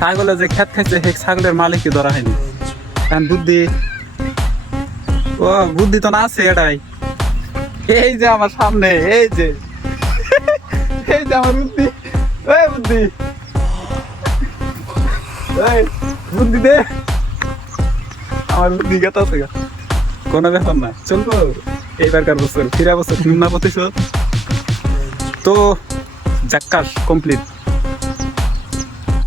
ছাগলে যে খেত খাইছে সেই ছাগলের মালিককে ধরা হয়নি। এখন বুদ্ধি, ও বুদ্ধি তো না আছে এটাই। এই যে আমার সামনে, এই যে এই যে আমার বুদ্ধি, ওই বুদ্ধি, ওই বুদ্ধি দে, আমার বুদ্ধি গেত আছে। কোনো ব্যাপার না, চলবো এইবারকার বছর, ফিরা বছর না প্রতিশোধ। তো জাক্কাস কমপ্লিট।